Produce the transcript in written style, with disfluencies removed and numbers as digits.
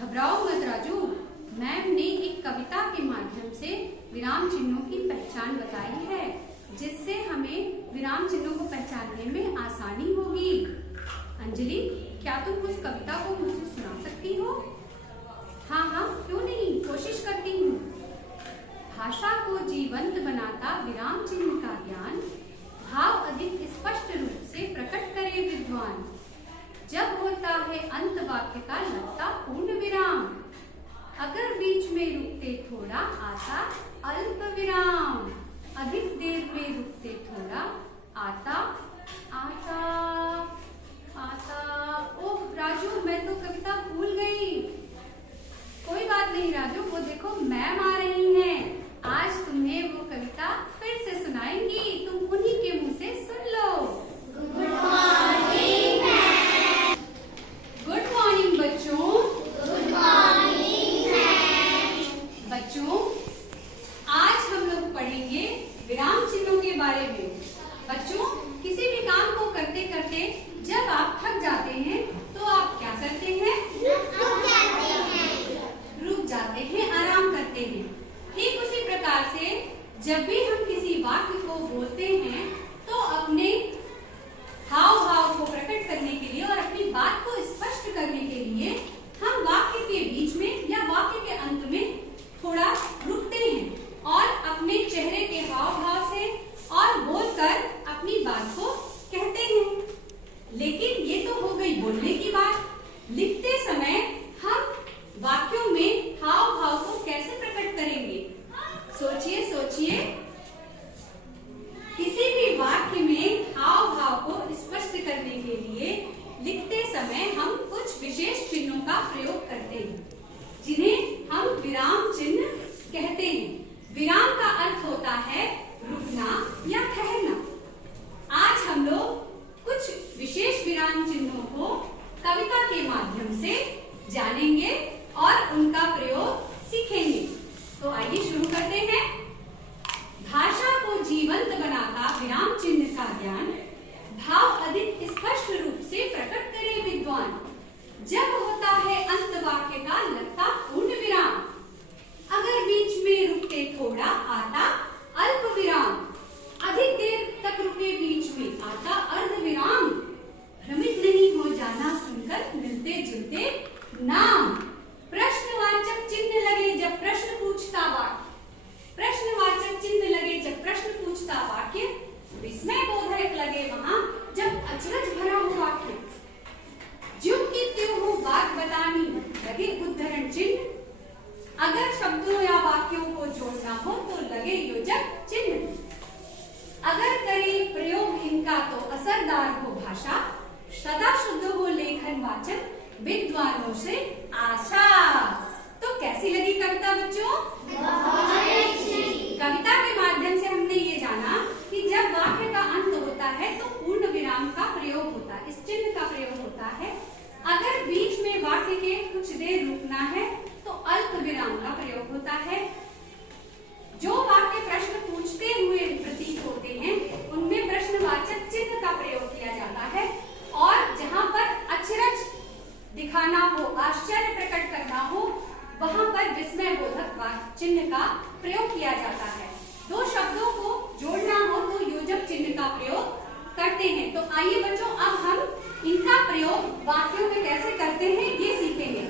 घबराओ मत राजू, मैम ने एक कविता के माध्यम से विराम चिन्हों की पहचान बताई है, जिससे हमें विराम चिन्हों को पहचानने में आसानी होगी। अंजलि, क्या तुम उस कविता को मुझे सुना सकती हो? हाँ हाँ, क्यों नहीं, कोशिश करती हूँ। भाषा को जीवंत बनाता विराम चिन्ह का ज्ञान, भाव अधिक स्पष्ट रूप से प्रकट करे विद्वान। जब होता है अंत वाक्य का लगता पूर्ण विराम, अगर बीच में रुकते थोड़ा आता अल्प विराम, अधिक देर में रुकते थोड़ा आता आता आता। ओह राजू, मैं तो कविता भूल गई। कोई बात नहीं राजू, वो देखो मैम आ रही हैं, आज तुम्हें वो कविता फिर से सुनाएंगी, तुम उन्हीं के मुंह से सुन लो। Good morning ma'am. Good morning बच्चों। Good morning ma'am. बच्चों, आज हम लोग पढ़ेंगे विराम चिन्हों के बारे में। बच्चों, किसी भी काम को करते करते जब आप थक जाते हैं तो आप क्या करते हैं? रुक जाते हैं, आराम करते हैं। ठीक उसी प्रकार से जब भी हम किसी वाक्य को बोलते हैं तो अपने हाव भाव को प्रकट करने के लिए और अपनी बात को स्पष्ट करने के लिए हम वाक्य के बीच में या वाक्य के अंत में थोड़ा रुकते हैं और अपने चेहरे के हाव भाव से और बोलकर अपनी बात को कहते हैं। लेकिन ये तो हो गई बोलने की बात। लिखते समय हम वाक्यों में हाव भाव को कैसे प्रकट करेंगे? सोचिए सोचिए। किसी भी वाक्य में हाव भाव को स्पष्ट करने के लिए लिखते समय हम कुछ विशेष चिन्हों का प्रयोग करते हैं, जिन्हें हम विराम चिन्ह कहते हैं। विराम का अर्थ होता है रुकना या ठहरना। आज हम लोग कुछ विशेष विराम चिन्हों को कविता के माध्यम से जानेंगे और उनका प्रयोग सीखेंगे। तो आइए शुरू करते हैं। भाषा को जीवंत बनाता विराम चिन्ह का ज्ञान, भाव अधिक स्पष्ट रूप से प्रकट करे विद्वान। जब होता है अंत वाक्य का लगता पूर्ण विराम, अगर बीच में रुकते थोड़ा आता अल्प विराम, अधिक देर तक रुके बीच में आता अर्ध विराम। भ्रमित नहीं हो जाना सुनकर मिलते जुलते नाम। प्रश्नवाचक चिन्ह लगे जब प्रश्न पूछता वाक्य, प्रश्नवाचक चिन्ह लगे जब प्रश्न पूछता वाक्य, विस्मय बोधक लगे वहां जब अचरज भरा हो वाक्य। ज्यों की त्यों हो बात बतानी लगे उद्धरण चिन्ह, अगर शब्दों या वाक्यों को जोड़ना हो तो लगे योजक चिन्ह। अगर करे प्रयोग इनका तो असरदार हो भाषा, सदा शुद्ध हो लेखन वाचन विद्वानों से आशा। तो कैसी लगी कविता बच्चों? कविता के माध्यम से हमने ये जाना कि जब वाक्य का अंत होता है तो पूर्ण विराम का प्रयोग होता है, इस चिन्ह का प्रयोग होता है। अगर बीच में वाक्य के कुछ देर रुकना है तो अल्प विराम का प्रयोग होता है। जो वाक्य प्रश्न पूछते हुए प्रतीत होते हैं उनमें प्रश्नवाचक चिन्ह का प्रयोग किया जाता है, और जहां पर अचरज दिखाना हो, आश्चर्य प्रकट करना हो, वहां पर विस्मय बोधक चिन्ह का प्रयोग किया जाता है। दो शब्दों को जोड़ना हो तो योजक चिन्ह का प्रयोग करते हैं। तो आइए बच्चों, अब हम इनका प्रयोग वाक्यों में कैसे करते हैं ये सीखेंगे।